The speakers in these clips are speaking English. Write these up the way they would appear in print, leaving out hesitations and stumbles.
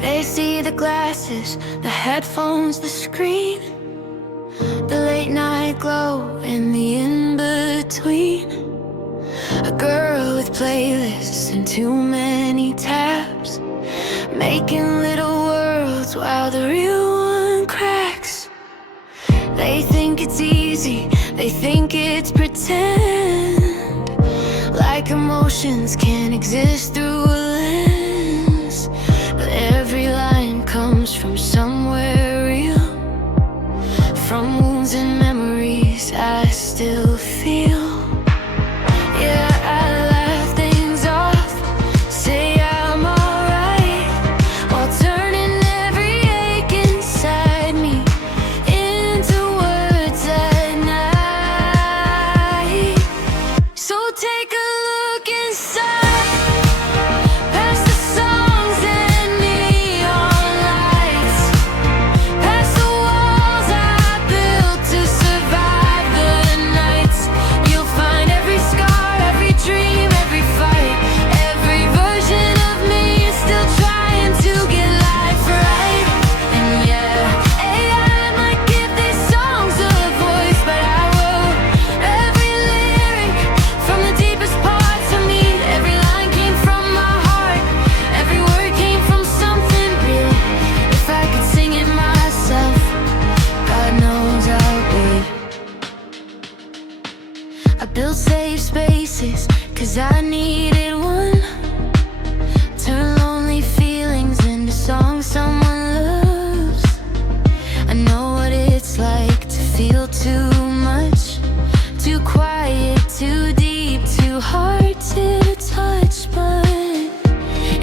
They see the glasses, the headphones, the screen, the late night glow and the in-between. A girl with playlists and too many tabs, making little worlds while the real one cracks. They think it's easy, they think it's pretend, like emotions can't exist through a lens. But every line comes from somewhere real, from wounds and memories I still feel. Yeah, I laugh things off, say I'm alright, while turning every ache inside me into words at night. So take a look inside, past the songs and neon lights, past the walls I built to survive the nights. You'll find every scar, every dream, every fight, every version of me is still trying to get life right. And yeah, AI might give these songs a voice, but I wrote every lyric from the deepest parts of me. Every line came from my heart, every word came from something real. If I could sing it myself, God knows I would. I built safe spaces, 'cause I needed one. Turn lonely feelings into songs someone loves. I know what it's like to feel too much, too quiet, too deep, too hard to touch. But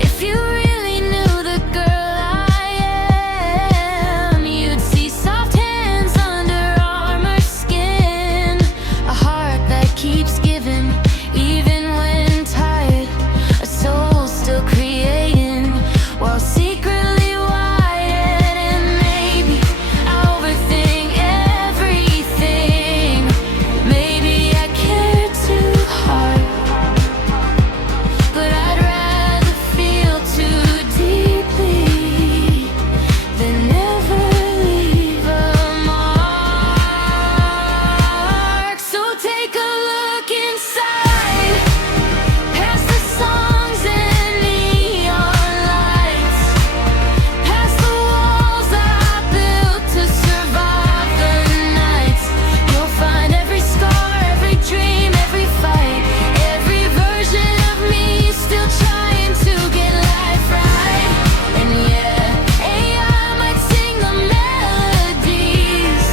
if you really knew the girl I am, you'd see soft hands under armor skin, a heart that keeps giving even when tired, a soul still creating while secretly wired. And maybe I overthink everything, maybe I care too hard, but I'd rather feel too deeply than never leave a mark. So take a look inside, past the songs and neon lights, past the walls I built to survive the nights. You'll find every scar, every dream, every fight, every version of me still trying to get life right. And yeah, AI might sing the melodies,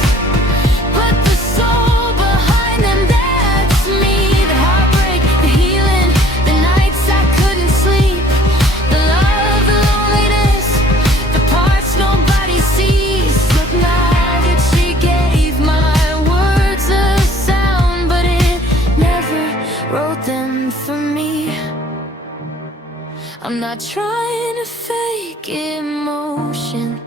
but the soul behind them, that's me. The heartbreak, the healing, the nights I couldn't sleep, the love, the loneliness, the parts nobody sees. Look, now that she gave my words a sound, but it never wrote them for me. I'm not trying to fake emotion,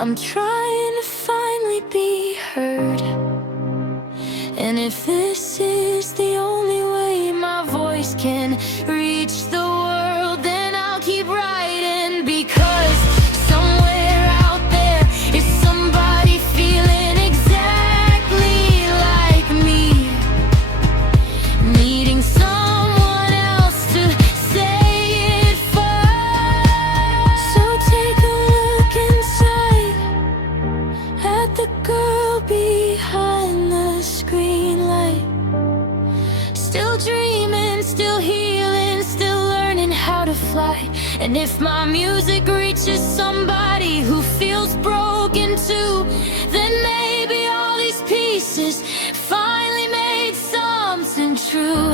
I'm trying to finally be heard. And if this is the only way my voice can reach the world, then I'll keep writing, because somewhere out there is somebody feeling exactly like me, needing someone else to say it first. So take a look inside, at the girl behind the screen light, still dreaming, still healing, still learning how to fly. And if my music reaches somebody who feels broken too, then maybe all these pieces finally made something true.